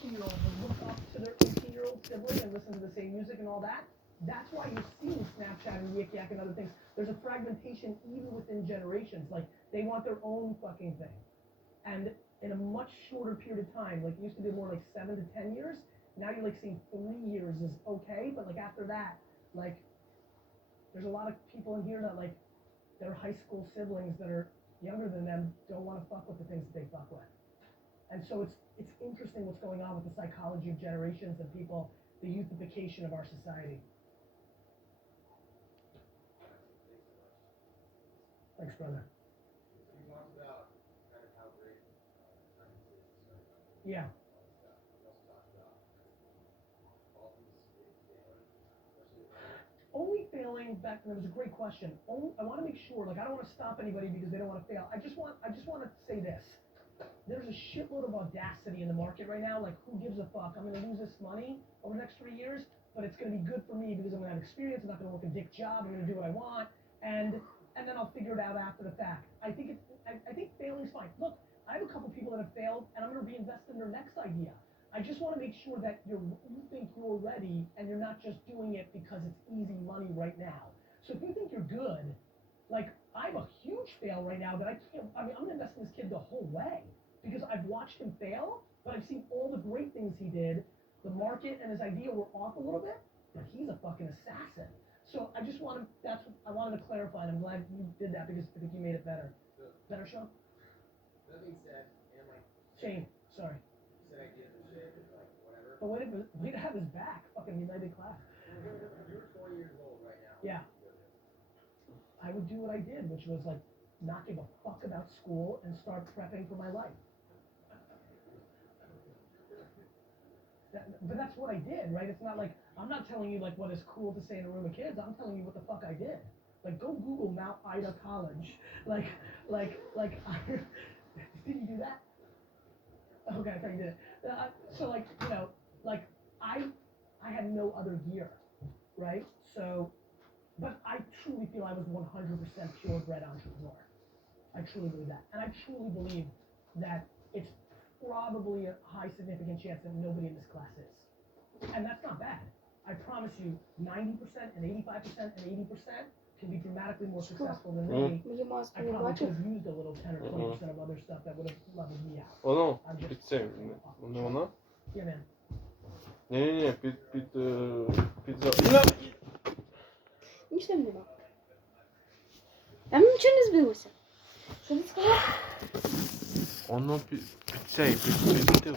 18-year-olds will look up to their 18-year-old sibling and listen to the same music and all that. That's why you're seeing Snapchat and Yik Yak and other things. There's a fragmentation even within generations. Like, they want their own fucking thing. And in a much shorter period of time, like, it used to be more like 7 to 10 years. Now you're, like, seeing 3 years is okay, but, like, after that, like, there's a lot of people in here that, like, their high school siblings that are younger than them don't want to fuck with the things that they fuck with. And so it's interesting what's going on with the psychology of generations and people, the youthification of our society. Thanks, brother. You talked about kind of how great science is. Yeah. You also talked about all these failing, especially. Only failing back then, it was a great question. I want to make sure, like, I don't want to stop anybody because they don't want to fail. I just want to say this. There's a shitload of audacity in the market right now. Like, who gives a fuck? I'm going to lose this money over the next 3 years, but it's going to be good for me because I'm going to have experience. I'm not going to work a dick job. I'm going to do what I want, and then I'll figure it out after the fact. I think failing's fine. Look, I have a couple people that have failed, and I'm going to reinvest in their next idea. I just want to make sure that you think you're ready, and you're not just doing it because it's easy money right now. So if you think you're good, like, I have a huge fail right now that I'm going to invest in this kid the whole way because I've watched him fail, but I've seen all the great things he did. The market and his idea were off a little bit, but he's a fucking assassin. So I just wanted to clarify, and I'm glad you did that because I think you made it better. So, better, Sean? That being said, and like Shane, sorry. You said I did the shit, like whatever. But way to have his back, fucking United class. You're 20 years old right now. Yeah. I would do what I did, which was like not give a fuck about school and start prepping for my life. But that's what I did, right? It's not like, I'm not telling you like what is cool to say in a room of kids. I'm telling you what the fuck I did. Like, go Google Mount Ida College. Like, did you do that? Okay, I thought you did it. So like, you know, like I had no other gear, right? So, but I truly feel I was 100% purebred entrepreneur. I truly believe that. And I truly believe that it's probably a high significant chance that nobody in this class is. And that's not bad. I promise you, 90% and 85% and 80% can be dramatically more successful than me. I probably could have used a little 10 or 20% of other stuff that would have leveled me out. Воно, під цим, не воно? Yeah, man. Ні, під Нічого нема. Там нічого не збилося. Що ти сказав? Воно під цей, під тил.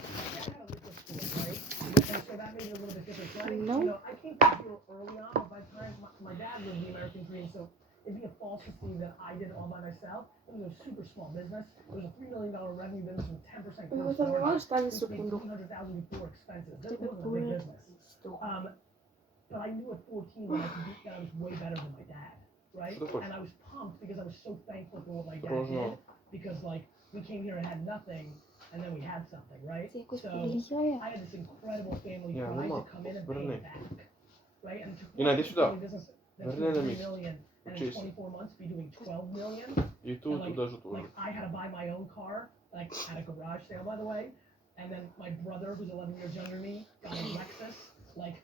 And so that made it a little bit different. So I think, No. you know, I came from here early on, but by the time my dad lived the American dream, so it'd be a falsity that I did it all by myself. It was a super small business. It was a $3 million revenue business with 10% Ви gross забували margin. останню We paid секунду. $300,000 before expenses. That Тебе wasn't a big кури. business. But I knew at 14 that I was way better than my dad, right? And I was pumped because I was so thankful for what my dad did. Because like we came here and had nothing, and then we had something, right? So I had this incredible family pride to come in and pay it back, right? And to a business that's doing $3 million and in 24 months be doing $12 million. І тут туди ж Like I had to buy my own car, like at a garage sale, by the way. And then my brother, who's 11 years younger than me, got a Lexus. Like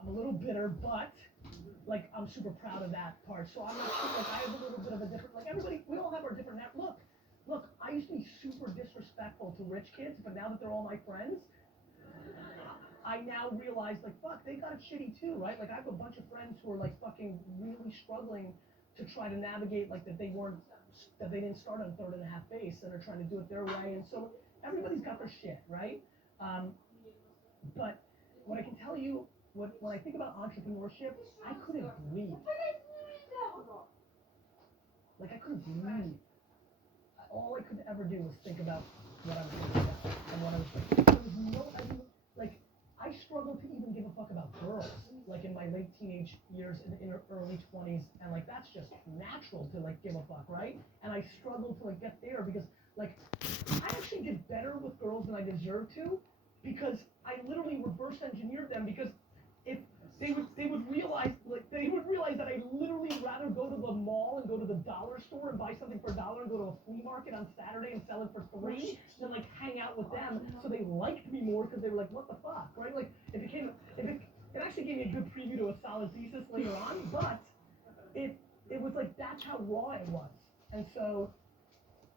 I'm a little bitter, but like I'm super proud of that part. So I'm not sure. Like I have a little bit of a different. Like everybody, we all have our different. Look. I used to be super disrespectful to rich kids, but now that they're all my friends, I now realize like fuck, they got it shitty too, right? Like I have a bunch of friends who are like fucking really struggling to try to navigate like that they didn't start on third and a half base and are trying to do it their way, and so everybody's got their shit, right? But what I can tell you, when I think about entrepreneurship, I couldn't breathe. Like I couldn't breathe. All I could ever do was think about what I was thinking about and what I was thinking. There was no, I struggled to even give a fuck about girls, like in my late teenage years and early 20s, and like that's just natural to like give a fuck, right? And I struggled to like get there because like I actually did better with girls than I deserved to, because I literally reverse engineered them, because if they would realize that I'd literally rather go to the mall and go to the dollar store and buy something for $1 and go to a flea market on Saturday and sell it for $3 than like hang out with them, so they liked me more because they were like, what the fuck, right? Like, it actually gave me a good preview to a solid thesis later on, but it was like, that's how raw it was. And so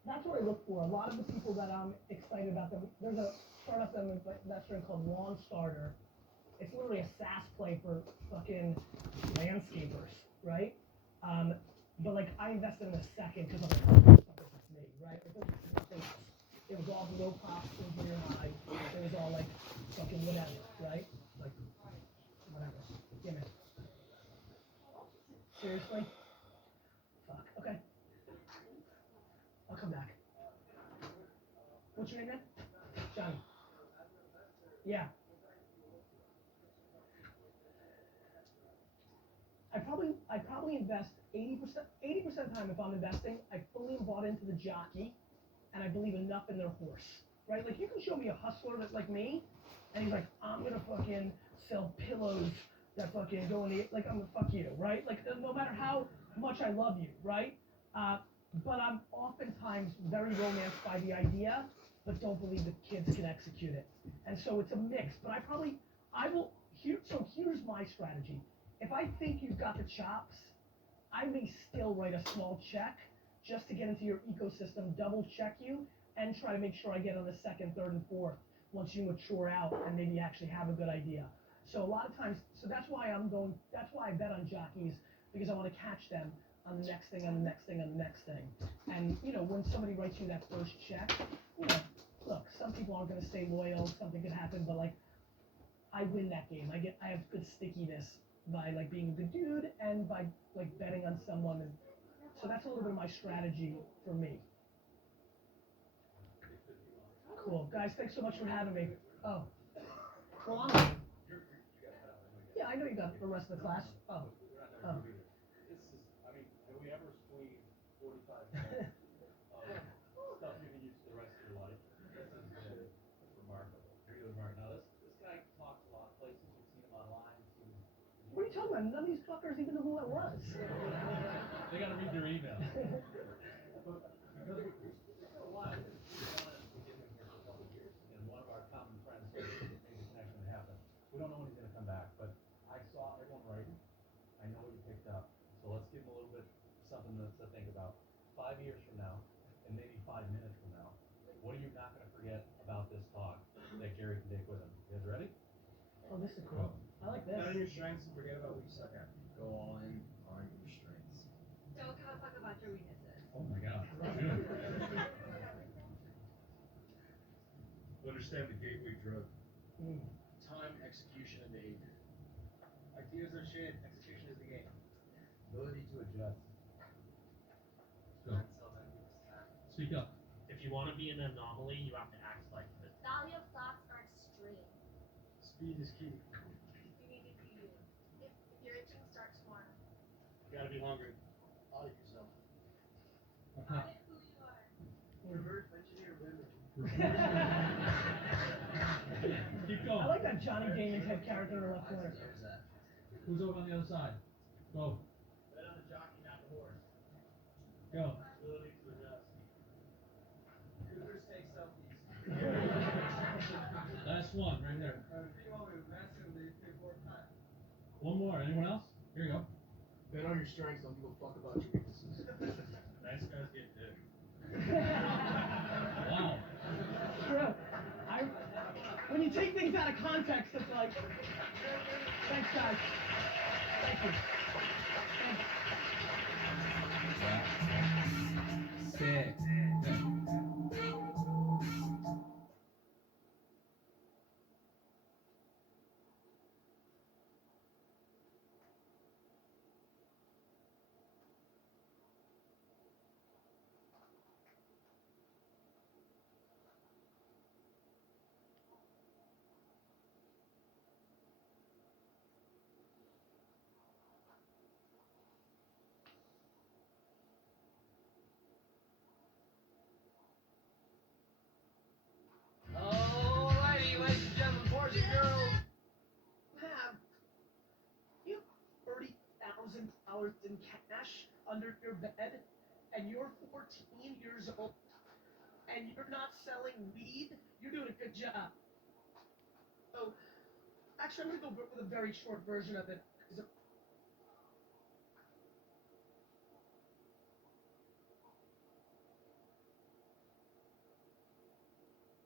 that's what I look for. A lot of the people that I'm excited about them, there's a startup that I'm investor in called Lawn Starter. It's literally a SaaS play for fucking landscapers, right? But like I invested in a second because I'm like, fuck, it's me, right? Like, there was nothing else. It was all low cost, engineer high. It was all like fucking whatever, right? Like whatever. Yeah, man. Seriously? Fuck. Okay. I'll come back. What's your name, man? Johnny. Yeah. I probably invest 80% of the time if I'm investing, I fully am bought into the jockey and I believe enough in their horse. Right? Like you can show me a hustler that's like me and he's like, I'm gonna fucking sell pillows that fucking go in the like I'm gonna fuck you, right? Like no matter how much I love you, right? But I'm oftentimes very romanced by the idea, but don't believe that kids can execute it. And so it's a mix. But I will so here's my strategy. If I think you've got the chops, I may still write a small check just to get into your ecosystem, double check you, and try to make sure I get on the second, third, and fourth once you mature out and maybe actually have a good idea. So a lot of times, so that's why I bet on jockeys, because I want to catch them on the next thing, on the next thing, on the next thing. And, when somebody writes you that first check, look, some people aren't going to stay loyal, something could happen, but like, I win that game. I have good stickiness by like being a good dude and by like betting on someone. And so that's a little bit of my strategy for me. Cool. Guys, thanks so much for having me. Oh. Well, yeah, I know you got the rest of the class. Oh. This is, have we ever squeezed 45 minutes of stuff you can use for the rest of your life? This has been remarkable. Really remarkable. Now, this guy talks a lot of places. You've seen him online. What are you talking about? None of these fuckers even know who I was. They got to read your email. But because it's a while, we get him here for a couple of years, and one of our common friends made the connection happen. We don't know when he's going to come back, but I saw everyone writing. I know what you picked up, so let's give him a little bit something to think about. 5 years from now, and maybe 5 minutes from now, what are you not going to forget about this talk that Gary can take with him? You guys ready? Oh, this is cool. I like this. Know your strengths and forget about what you suck at. Go all in on your strengths. Don't give a fuck about your weaknesses. Oh my God. Understand the gateway drug. Time, execution, and behavior. Ideas are shit, execution is the game. Ability to adjust. Go. Speak up. If you want to be an anomaly, you have to act like it. Value of thoughts are extreme. Speed is key. You need to be you. If you're itching, start tomorrow. You gotta be hungry. Audit yourself. Audit who you are. Reverse engineer women. Keep going. I like that Johnny Damon type character in the left corner. Who's over on the other side? Go. Bet on the jockey, not the horse. Go. Ability to adjust. Cougars take selfies. Last one, right there. One more. Anyone else? Here you go. Bet on your strengths. Don't give a fuck about your weaknesses. Nice guys get dick. Wow. True. When you take things out of context, it's like, thanks, guys. Thank you. Sick. Alrighty, ladies and gentlemen, boys and girls. You have $30,000 in cash under your bed, and you're 14 years old, and you're not selling weed. You're doing a good job. Actually, I'm gonna go with a very short version of it.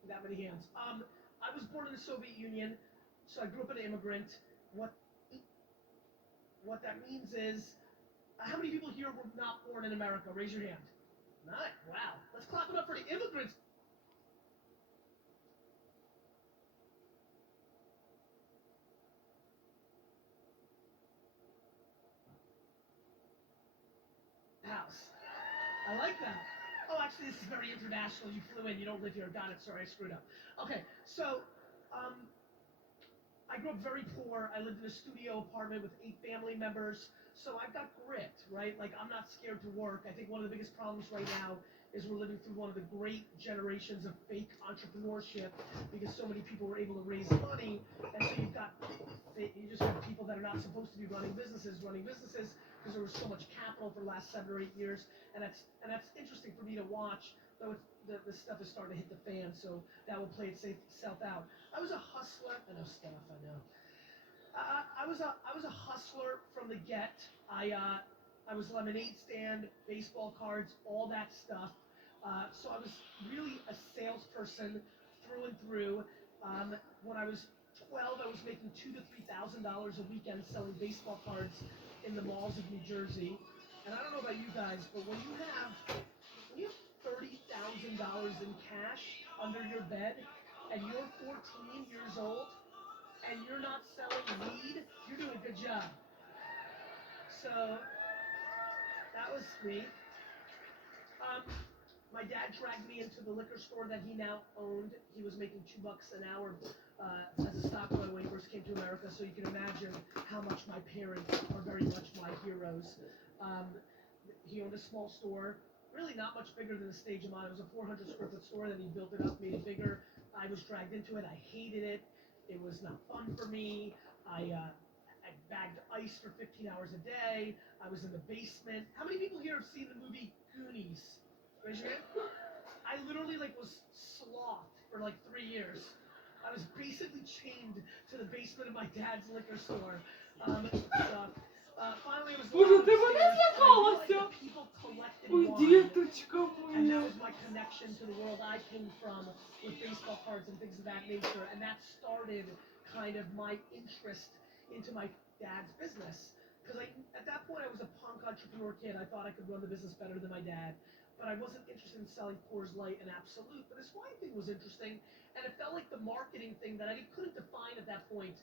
That many hands. I was born in the Soviet Union, so I grew up an immigrant. What what that means is, how many people here were not born in America? Raise your hand. Nice. Wow. Let's clap it up for the immigrants. House. I like that. Oh, actually, this is very international. You flew in. You don't live here. Got it. Sorry, I screwed up. Okay, so um, I grew up very poor. I lived in a studio apartment with 8 family members. So I've got grit, right? Like, I'm not scared to work. I think one of the biggest problems right now is we're living through one of the great generations of fake entrepreneurship because so many people were able to raise money. And so you just have people that are not supposed to be running businesses because there was so much capital for the last 7 or 8 years. And that's interesting for me to watch, though the stuff is starting to hit the fan, so that will play itself out. I was a hustler. I know stuff. I know. I was a hustler from the get. I was lemonade stand, baseball cards, all that stuff. So I was really a salesperson through and through. When I was 12, I was making $2,000 to $3,000 a weekend selling baseball cards in the malls of New Jersey. And I don't know about you guys, but when you have $30,000 in cash under your bed and you're 14 years old and you're not selling weed, you're doing a good job. So that was me. Um, my dad dragged me into the liquor store that he now owned. He was making $2 an hour as a stock boy when he first came to America. So you can imagine how much my parents are very much my heroes. He owned a small store, really not much bigger than the stage of mine. It was a 400 square foot store. Then he built it up, made it bigger. I was dragged into it. I hated it. It was not fun for me. I bagged ice for 15 hours a day. I was in the basement. How many people here have seen the movie Goonies? Raise your hand. I literally was slothed for 3 years. I was basically chained to the basement of my dad's liquor store. Finally, it was Боже, ти мене upstairs, and I realized злякалася. that people collected Ой, wine. діточка And that моя. was my connection to the world I came from with baseball cards and things of that nature. And that started kind of my interest into my dad's business. Because at that point, I was a punk entrepreneur kid. I thought I could run the business better than my dad. But I wasn't interested in selling Coors Light and Absolute. But this wine thing was interesting. And it felt like the marketing thing that I couldn't define at that point.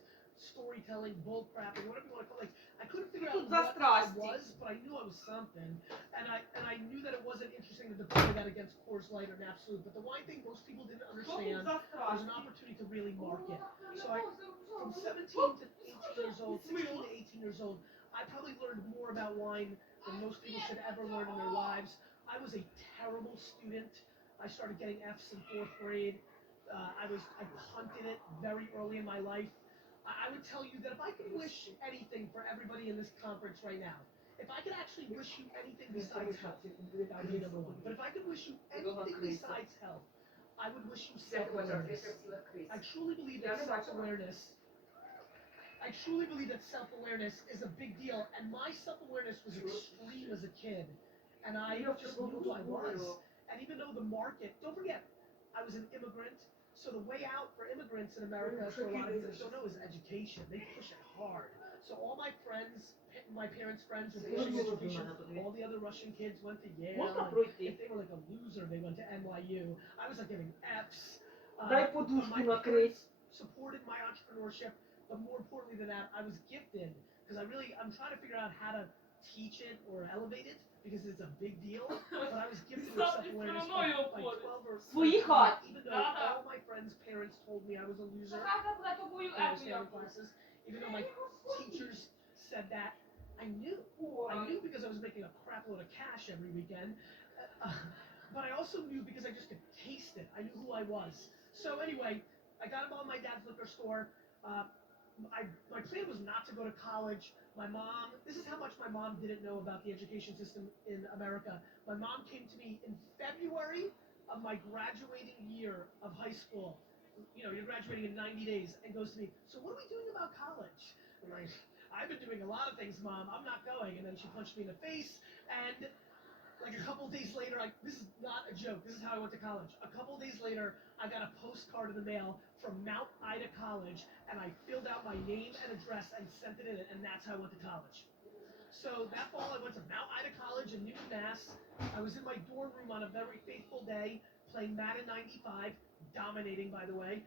Storytelling, bull crapping, whatever you want to call it. I couldn't figure out Тут what I застрасти. was, but I knew I was something. And I knew that it wasn't interesting to define that against Coors Light or an Absolute. But the wine thing most people didn't Що тут understand. There's an застрасти? opportunity to really market. So from 17 to 18 years old, 16 to 18 years old, I probably learned more about wine than most people should ever learn in their lives. I was a terrible student. I started getting F's in 4th grade. I punted it very early in my life. I would tell you that if I could wish anything for everybody in this conference right now, if I could actually wish you anything besides health, that would be number one. But if I could wish you anything besides health, I would wish you self-awareness. I truly believe that self-awareness is a big deal, and my self-awareness was extreme as a kid, and I just knew who I was. And even though the market, don't forget, I was an immigrant, so the way out for immigrants in America, for a lot of people that don't know, is education. They push it hard. So all my friends, my parents' friends were pushing education. All the other Russian kids went to Yale. Можна And пройти? if they were like a loser, they went to NYU. I was getting F's. Дай But подушку my накрыть. parents supported my entrepreneurship, but more importantly than that, I was gifted because I'm trying to figure out how to teach it or elevate it because it's a big deal. But I was gifted with self-awareness by 12 or 13, Своїй хаті. even though all my friends' parents told me I was a loser in those family classes, even though my teachers said that, I knew because I was making a crap load of cash every weekend. But I also knew because I just could taste it. I knew who I was. So anyway, I got involved in my dad's liquor store. My plan was not to go to college. My mom, this is how much my mom didn't know about the education system in America. My mom came to me in February of my graduating year of high school you're graduating in 90 days, and goes to me, so what are we doing about college? I'm like, I've been doing a lot of things, Mom. I'm not going. And then she punched me in the face, and like a couple days later, this is not a joke. This is how I went to college. A couple days later, I got a postcard in the mail from Mount Ida College, and I filled out my name and address and sent it in, and that's how I went to college. So that fall, I went to Mount Ida College in Newton, Mass. I was in my dorm room on a very faithful day, playing Madden 95, dominating, by the way.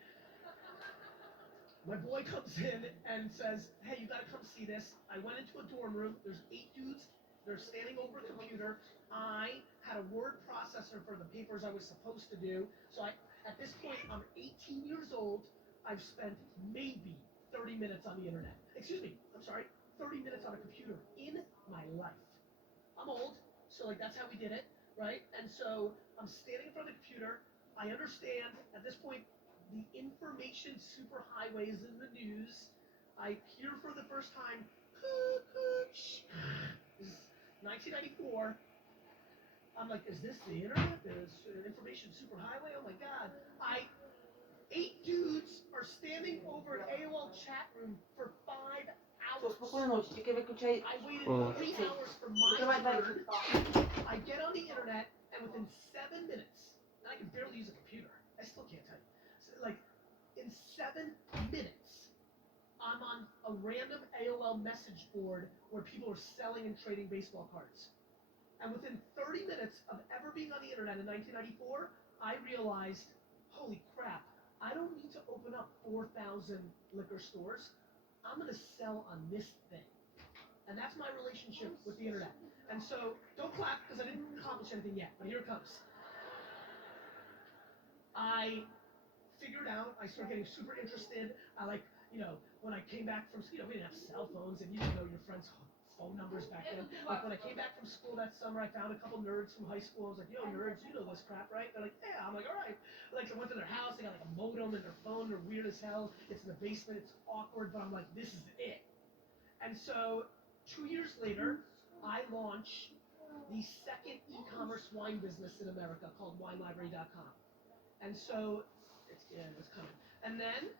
My boy comes in and says, hey, you gotta come see this. I went into a dorm room. There's 8 dudes. They're standing over a computer. I had a word processor for the papers I was supposed to do. So at this point, I'm 18 years old. I've spent maybe 30 minutes on the internet. Excuse me, I'm sorry, 30 minutes on a computer in my life. I'm old, so that's how we did it, right? And so I'm standing in front of the computer. I understand at this point the information superhighway is in the news. I hear for the first time, this is 1994. I'm like, is this the internet? There's information superhighway? Oh my God. 8 dudes are standing over an AOL chat room for 5 hours. I waited 3 hours for my turn. I get on the internet, and within 7 minutes, and I can barely use a computer. I still can't tell you. So, in 7 minutes, I'm on a random AOL message board where people are selling and trading baseball cards. And within 30 minutes of ever being on the internet in 1994, I realized, holy crap, I don't need to open up 4,000 liquor stores. I'm going to sell on this thing. And that's my relationship with the internet. And so, don't clap because I didn't accomplish anything yet, but here it comes. I figured out, I started getting super interested. When I came back from school, we didn't have cell phones, and you didn't know your friends' phone numbers back then. When I came back from school that summer, I found a couple nerds from high school. I was like, yo, nerds, you know this crap, right? They're like, yeah. I'm like, all right. I went to their house, they got a modem in their phone, they're weird as hell. It's in the basement, it's awkward, but I'm like, this is it. And so, 2 years later, I launched the second e-commerce wine business in America called WineLibrary.com. And so, it's coming. And then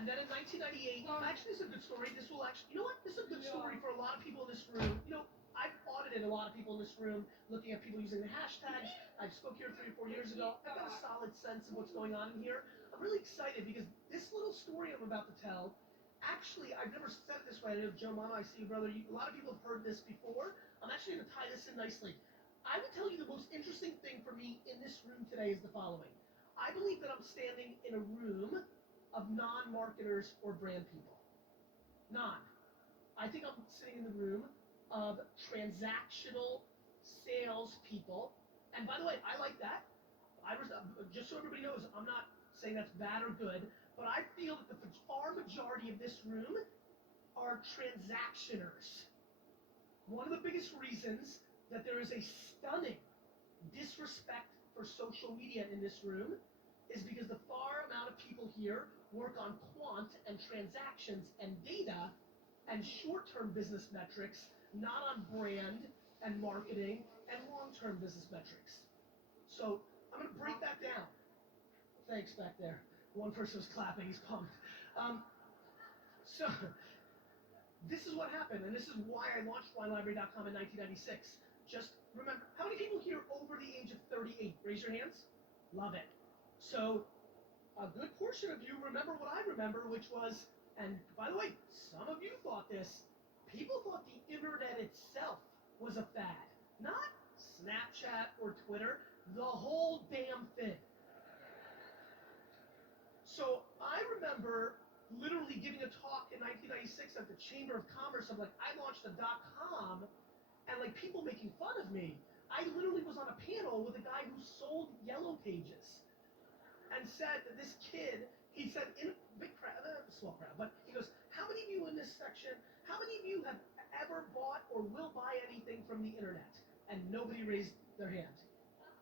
in 1998, actually, this is a good story. This is a good story for a lot of people in this room. I've audited a lot of people in this room, looking at people using the hashtags. I spoke here 3 or 4 years ago. I've got a solid sense of what's going on in here. I'm really excited because this little story I'm about to tell, actually, I've never said it this way. I know, Joe Mama, I see you, brother. A lot of people have heard this before. I'm actually going to tie this in nicely. I would tell you the most interesting thing for me in this room today is the following. I believe that I'm standing in a room of non-marketers or brand people. I think I'm sitting in the room of transactional sales people. And by the way, I like that. Just so everybody knows, I'm not saying that's bad or good, but I feel that the far majority of this room are transactioners. One of the biggest reasons that there is a stunning disrespect for social media in this room is because the far amount of people here work on quant and transactions and data and short-term business metrics, not on brand and marketing and long-term business metrics. So I'm going to break that down. Thanks back there. One person was clapping. He's pumped. So this is what happened, and this is why I launched WineLibrary.com in 1996. Just remember, how many people here over the age of 38? Raise your hands. Love it. So a good portion of you remember what I remember, which was, and by the way, some of you thought this, people thought the internet itself was a fad. Not Snapchat or Twitter, the whole damn thing. So I remember literally giving a talk in 1996 at the Chamber of Commerce of I launched a .com, and people making fun of me. I literally was on a panel with a guy who sold Yellow Pages. And said that this kid, he said in a big crowd, small crowd, but he goes, how many of you in this section, how many of you have ever bought or will buy anything from the internet? And nobody raised their hand.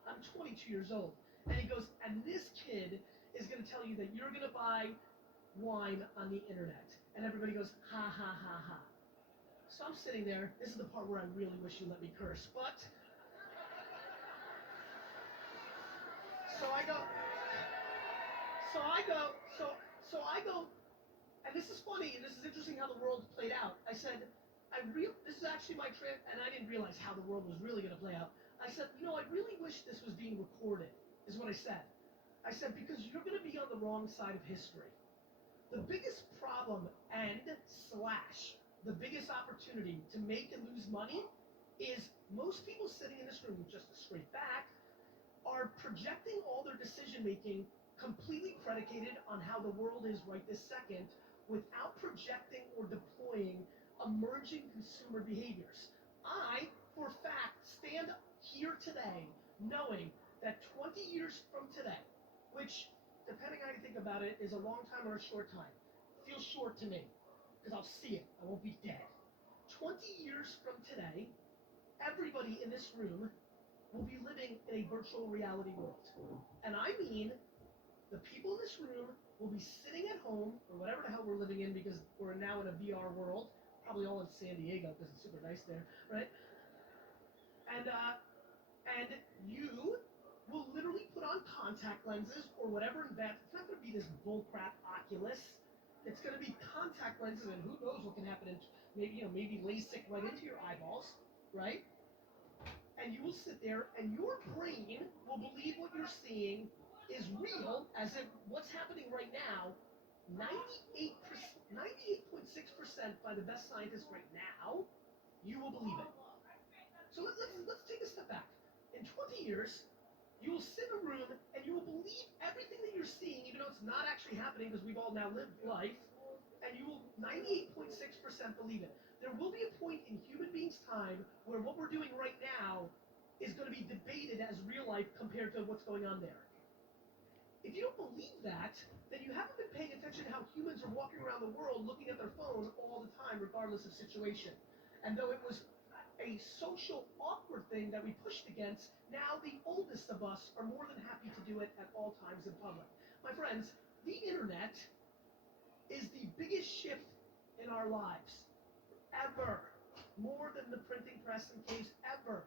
I'm 22 years old. And he goes, and this kid is going to tell you that you're going to buy wine on the internet. And everybody goes, ha, ha, ha, ha. So I'm sitting there. This is the part where I really wish you let me curse. But, so I go, So I go, and this is funny, and this is interesting how the world played out. I said, this is actually my trip, and I didn't realize how the world was really going to play out. I said, I really wish this was being recorded, is what I said. I said, because you're going to be on the wrong side of history. The biggest problem and slash the biggest opportunity to make and lose money is most people sitting in this room, just a straight fact, are projecting all their decision making completely predicated on how the world is right this second without projecting or deploying emerging consumer behaviors. I, for a fact, stand here today knowing that 20 years from today, which, depending how you think about it, is a long time or a short time, feels short to me because I'll see it. I won't be dead. 20 years from today, everybody in this room will be living in a virtual reality world. And I mean, the people in this room will be sitting at home, or whatever the hell we're living in, because we're now in a VR world, probably all in San Diego because it's super nice there, right? And you will literally put on contact lenses or whatever invent. It's not going to be this bullcrap Oculus. It's going to be contact lenses, and who knows what can happen. Maybe LASIK right into your eyeballs, right? And you will sit there, and your brain will believe what you're seeing is real, as if what's happening right now, 98.6% by the best scientists right now, you will believe it. So let's take a step back. In 20 years, you will sit in a room and you will believe everything that you're seeing, even though it's not actually happening because we've all now lived life, and you will 98.6% believe it. There will be a point in human beings' time where what we're doing right now is going to be debated as real life compared to what's going on there. If you don't believe that, then you haven't been paying attention to how humans are walking around the world looking at their phone all the time, regardless of situation. And though it was a social awkward thing that we pushed against, now the oldest of us are more than happy to do it at all times in public. My friends, the internet is the biggest shift in our lives ever, more than the printing press and case ever.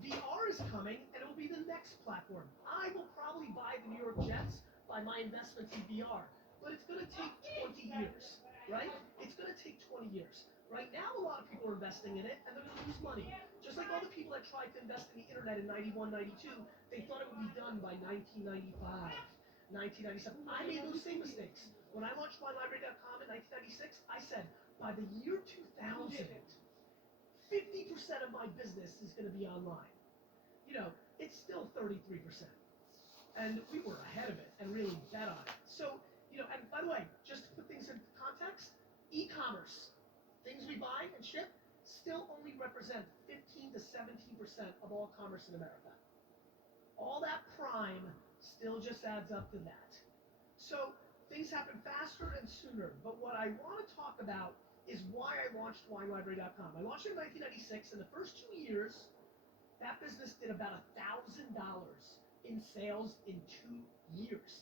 VR is coming, and it will be the next platform. I will probably buy the New York Jets by my investments in VR, but it's going to take 20 years, right? It's going to take 20 years. Right now, a lot of people are investing in it, and they're going to lose money. Just like all the people that tried to invest in the internet in 91, 92, they thought it would be done by 1995, 1997. I made those same mistakes. When I launched WineLibrary.com in 1996, I said, by the year 2000, 50% of my business is going to be online. It's still 33%. And we were ahead of it and really bet on it. So, and by the way, just to put things in context, e-commerce, things we buy and ship, still only represent 15 to 17% of all commerce in America. All that prime still just adds up to that. So things happen faster and sooner. But what I want to talk about is why I launched WineLibrary.com. I launched it in 1996. In the first 2 years, that business did about $1,000 in sales in 2 years.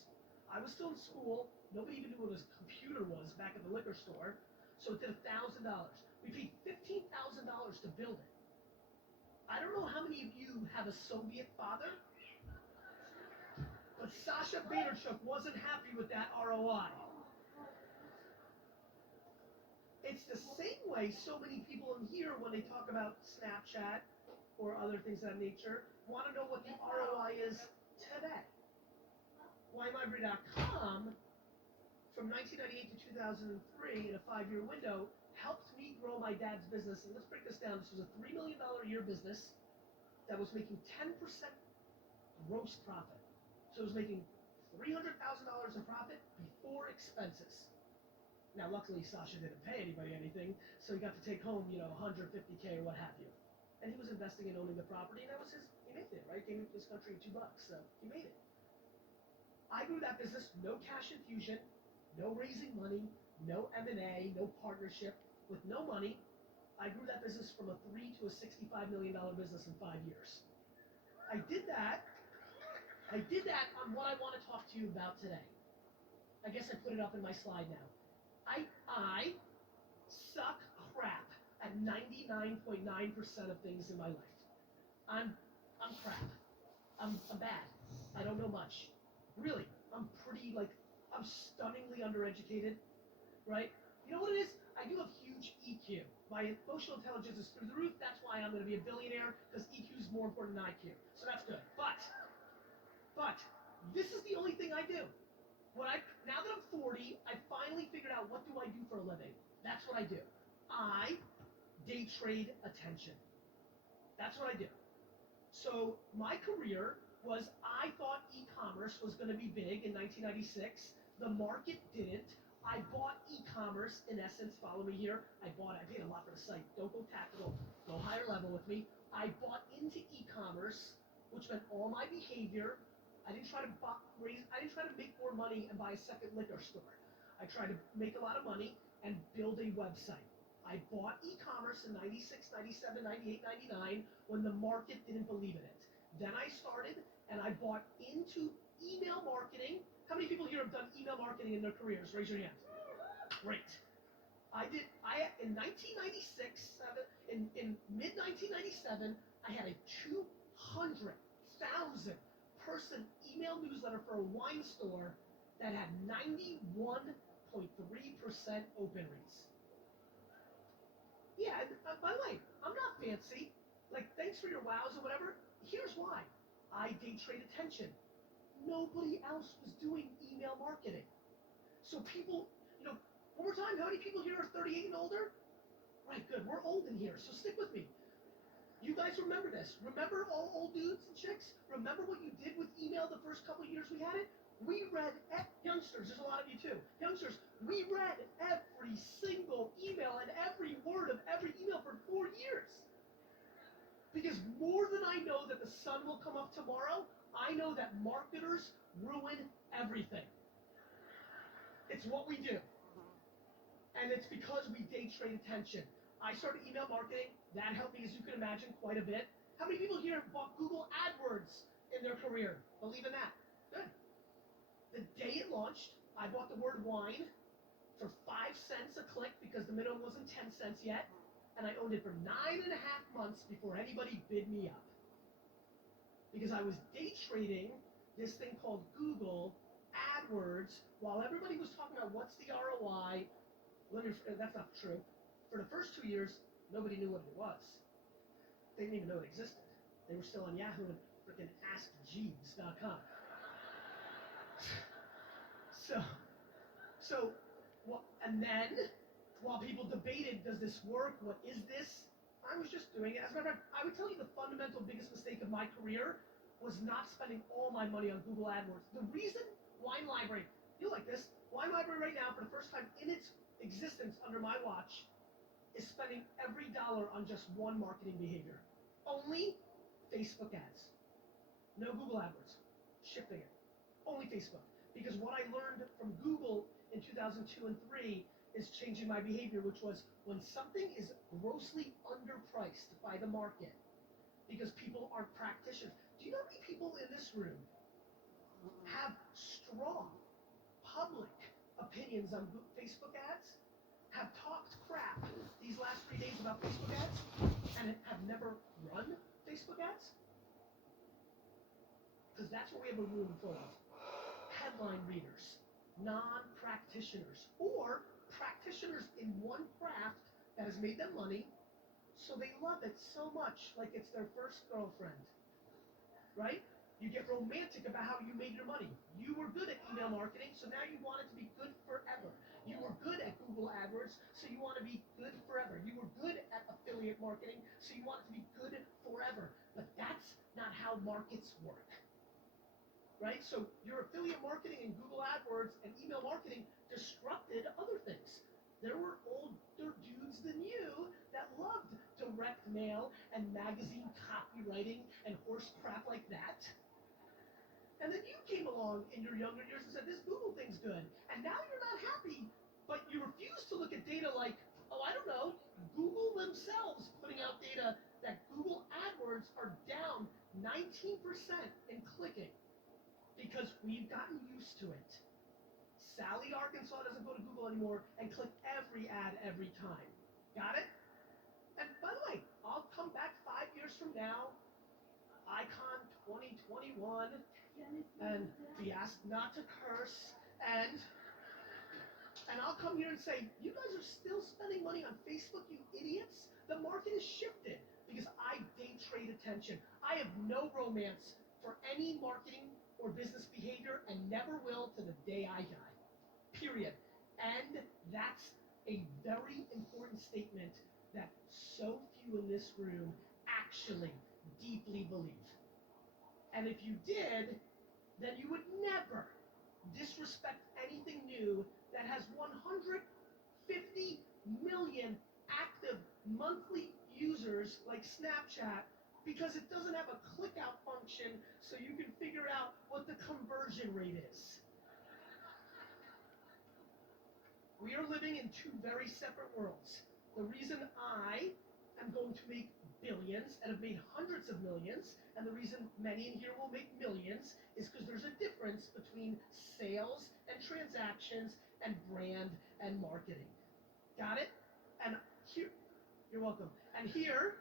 I was still in school. Nobody even knew what a computer was back at the liquor store. So it did $1,000. We paid $15,000 to build it. I don't know how many of you have a Soviet father, but Sasha Baderchuk wasn't happy with that ROI. It's the same way so many people in here, when they talk about Snapchat or other things of that nature, want to know what the ROI is today. WineLibrary.com, from 1998 to 2003, in a 5-year window, helped me grow my dad's business. And let's break this down. This was a $3 million a year business that was making 10% gross profit. So it was making $300,000 in profit before expenses. Now, luckily, Sasha didn't pay anybody anything, so he got to take home, $150K or what have you. And he was investing in owning the property, and that was he made it, right? Came into this country $2, so he made it. I grew that business, no cash infusion, no raising money, no M&A, no partnership, with no money. I grew that business from a $3 to a $65 million business in 5 years. I did that on what I want to talk to you about today. I guess I put it up in my slide now. I suck crap at 99.9% of things in my life. I'm crap. I'm bad. I don't know much. Really, I'm pretty I'm stunningly undereducated, right? You know what it is? I do have huge EQ. My emotional intelligence is through the roof. That's why I'm going to be a billionaire, because EQ is more important than IQ. So that's good. But this is the only thing I do. Now that I'm 40, I finally figured out what do I do for a living. That's what I do. I day trade attention. That's what I do. So my career was, I thought e-commerce was going to be big in 1996. The market didn't. I bought e-commerce, in essence, follow me here. I paid a lot for the site. Don't go tactical, go higher level with me. I bought into e-commerce, which meant all my behavior. I didn't try to make more money and buy a second liquor store. I tried to make a lot of money and build a website. I bought e-commerce in 96, 97, 98, 99 when the market didn't believe in it. Then I started and I bought into email marketing. How many people here have done email marketing in their careers? Raise your hand. Great. In 1996, in mid 1997, I had a 200,000 person email newsletter for a wine store that had 91.3% open rates. Yeah, and by the way, I'm not fancy. Like, thanks for your wows or whatever. Here's why. I day trade attention. Nobody else was doing email marketing. So people, one more time, how many people here are 38 and older? Right, good. We're old in here, so stick with me. You guys remember this. Remember all old dudes and chicks? Remember what you did with email the first couple of years we had it? We read, youngsters, there's a lot of you too. Youngsters, we read every single email and every word of every email for 4 years. Because more than I know that the sun will come up tomorrow, I know that marketers ruin everything. It's what we do. And it's because we day trade attention. I started email marketing. That helped me, as you can imagine, quite a bit. How many people here bought Google AdWords in their career? Believe in that. Good. The day it launched, I bought the word wine for 5 cents a click because the minimum wasn't 10 cents yet. And I owned it for 9.5 months before anybody bid me up. Because I was day trading this thing called Google AdWords while everybody was talking about what's the ROI. That's not true. For the first 2 years, nobody knew what it was. They didn't even know it existed. They were still on Yahoo and freaking AskJeeves.com. And then, while people debated, does this work? What is this? I was just doing it. As a matter of fact, I would tell you the fundamental biggest mistake of my career was not spending all my money on Google AdWords. The reason Wine Library, you like this, Wine Library right now, for the first time in its existence under my watch, is spending every dollar on just one marketing behavior. Only Facebook ads. No Google AdWords. Shifting it. Only Facebook. Because what I learned from Google in 2002 and 3 is changing my behavior, which was when something is grossly underpriced by the market, because people aren't practitioners. Do you know how many people in this room have strong public opinions on Facebook ads, have talked crap these last 3 days about Facebook ads, and have never run Facebook ads? Because that's what we have a room full of. Headline readers, non-practitioners, or practitioners in one craft that has made them money, so they love it so much, like it's their first girlfriend, right? You get romantic about how you made your money. You were good at email marketing, so now you want it to be good forever. You were good at Google AdWords, so you want to be good forever. You were good at affiliate marketing, so you want it to be good forever. But that's not how markets work. Right? So your affiliate marketing and Google AdWords and email marketing disrupted other things. There were older dudes than you that loved direct mail and magazine copywriting and horse crap like that. And then you came along in your younger years and said, this Google thing's good. And now you're not happy, but you refuse to look at data like, oh, I don't know, Google themselves putting out data that Google AdWords are down 19% in clicking. Because we've gotten used to it. Sally, Arkansas doesn't go to Google anymore and click every ad every time. Got it? And by the way, I'll come back 5 years from now, Icon 2021, and be asked not to curse, And I'll come here and say, you guys are still spending money on Facebook, you idiots? The market has shifted because I day trade attention. I have no romance for any marketing or business behavior and never will to the day I die. Period. And that's a very important statement that so few in this room actually deeply believe. And if you did, then you would never disrespect anything new that has 150 million active monthly users like Snapchat because it doesn't have a click out function so you can figure out what the conversion rate is. We are living in two very separate worlds. The reason I am going to make billions and have made hundreds of millions, and the reason many in here will make millions, is because there's a difference between sales and transactions and brand and marketing. Got it? And here, you're welcome. And here's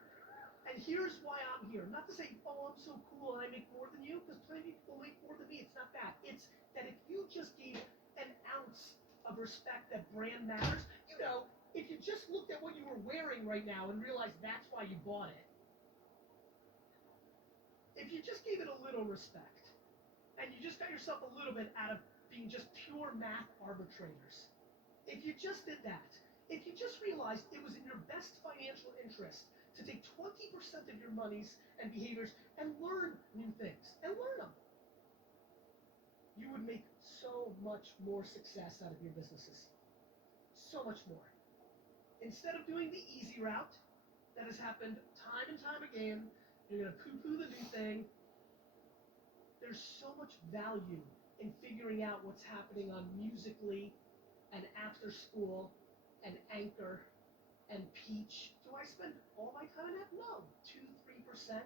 why I'm here. Not to say, oh, I'm so cool and I make more than you, because plenty of people make more than me. It's not that. It's that if you just gave an ounce of respect that brand matters, you know, if you just looked at what you were wearing right now and realized that's why you bought it, if you just gave it a little respect, and you just got yourself a little bit out of being just pure math arbitrators, if you just did that, if you just realized it was in your best financial interest to take 20% of your monies and behaviors and learn new things, and learn them, you would make so much more success out of your businesses. So much more. Instead of doing the easy route that has happened time and time again, you're going to poo-poo the new thing. There's so much value in figuring out what's happening on Musical.ly and After School and Anchor and Peach. Do I spend all my time in that? No, 2-3%.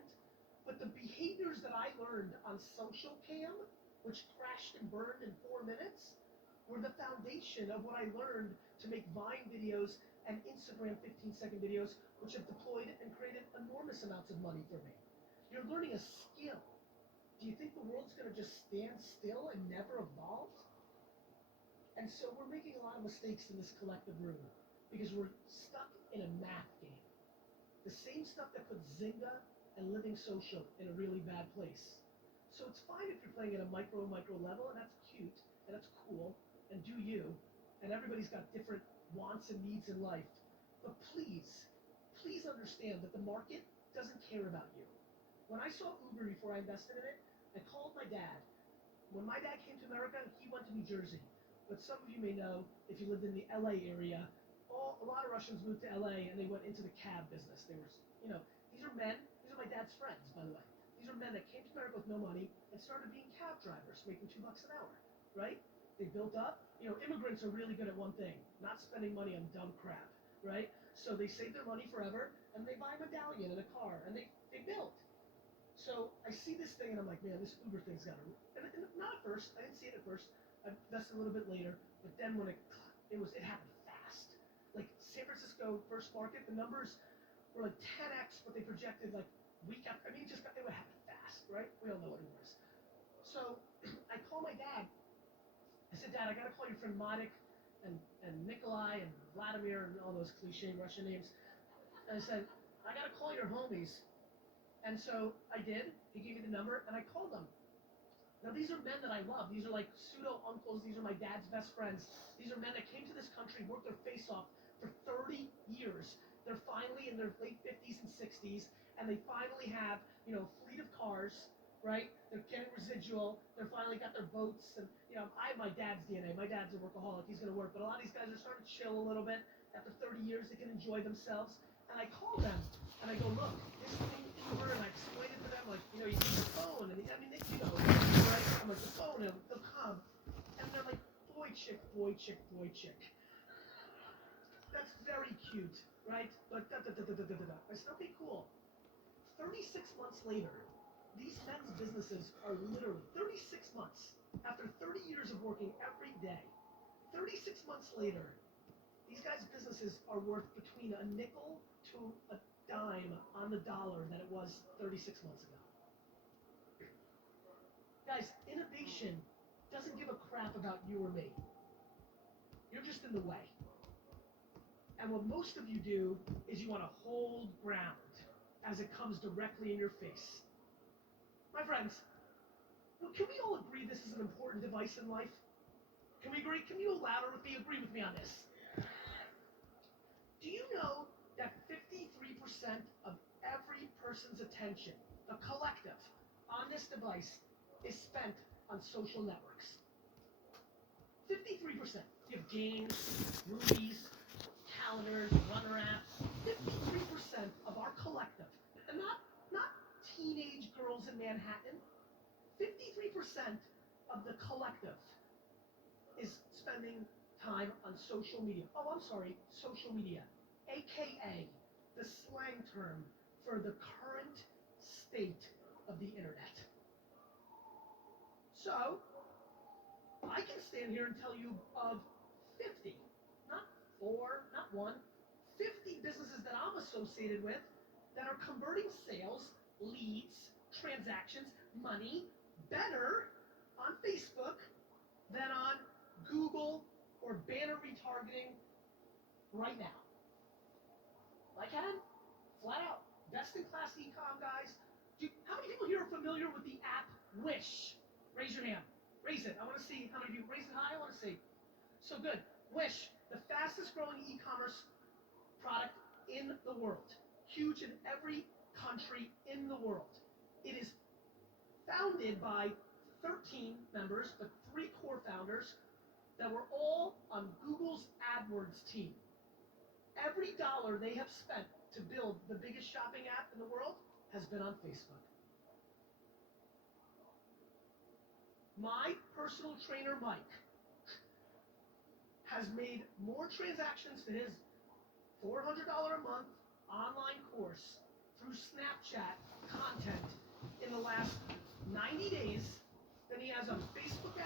But the behaviors that I learned on Social Cam, which crashed and burned in 4 minutes, were the foundation of what I learned to make Vine videos and Instagram 15-second videos, which have deployed and created enormous amounts of money for me. You're learning a skill. Do you think the world's going to just stand still and never evolve? And so we're making a lot of mistakes in this collective room because we're stuck in a math game. The same stuff that put Zynga and Living Social in a really bad place. So it's fine if you're playing at a micro level, and that's cute, and that's cool, and do you, and everybody's got different wants and needs in life. But please understand that the market doesn't care about you. When I saw Uber before I invested in it, I called my dad. When my dad came to America, he went to New Jersey. But some of you may know, if you lived in the LA area, a lot of Russians moved to LA and they went into the cab business. They were, these are men, these are my dad's friends, by the way. These are men that came to America with no money and started being cab drivers, making $2 an hour, right? They built up. Immigrants are really good at one thing, not spending money on dumb crap, right? So they save their money forever, and they buy a medallion and a car, and they build. So I see this thing, and I'm like, man, this Uber thing's got to... And not at first. I didn't see it at first. I invested a little bit later. But then when it happened fast. Like San Francisco first market, the numbers were like 10x, but they projected like week after. I mean, it would happen fast, right? We all know what it was. So I call my dad. I said, Dad, I got to call your friend Madik and Nikolai and Vladimir and all those cliche Russian names. And I said, I got to call your homies. And so I did. He gave me the number, and I called them. Now, these are men that I love. These are like pseudo-uncles. These are my dad's best friends. These are men that came to this country, worked their face off for 30 years. They're finally in their late 50s and 60s, and they finally have, a fleet of cars, right? They're getting residual. They're finally got their boats. And, I have my dad's DNA. My dad's a workaholic. He's going to work. But a lot of these guys are starting to chill a little bit. After 30 years, they can enjoy themselves. And I call them, and I go, look, this thing is Uber, and I explain it to them, like, you need the phone, and right? I'm like, the phone, and they'll come. And they're like, boy, chick. That's very cute, right? But da-da-da-da-da-da-da. I said, okay, cool. 36 months later, these men's businesses are literally 36 months after 30 years of working every day. 36 months later, these guys' businesses are worth between a nickel to a dime on the dollar than it was 36 months ago. Guys, innovation doesn't give a crap about you or me. You're just in the way. And what most of you do is you want to hold ground as it comes directly in your face. My friends, can we all agree this is an important device in life? Can we agree? Can you louder with me? Agree with me on this. Do you know that 53% of every person's attention, the collective, on this device is spent on social networks? 53%. You have games, movies, calendars, runner apps. 53% of our collective, and not teenage girls in Manhattan. 53% of the collective is spending time on social media. Oh, I'm sorry, social media, aka the slang term for the current state of the internet. So, I can stand here and tell you of 50, not 4, not 1, 50 businesses that I'm associated with that are converting sales, leads, transactions, money better on Facebook than on Google or banner retargeting right now. Like Ken, flat out, best in class e-com guys. How many people here are familiar with the app Wish? Raise your hand. Raise it. I want to see how many of you raise it high. I want to see. So good. Wish, the fastest growing e-commerce product in the world. Huge in every country in the world. It is founded by 13 members, but 3 core founders that were all on Google's AdWords team. Every dollar they have spent to build the biggest shopping app in the world has been on Facebook. My personal trainer, Mike, has made more transactions to his $400 a month online course through Snapchat content in the last 90 days than he has on Facebook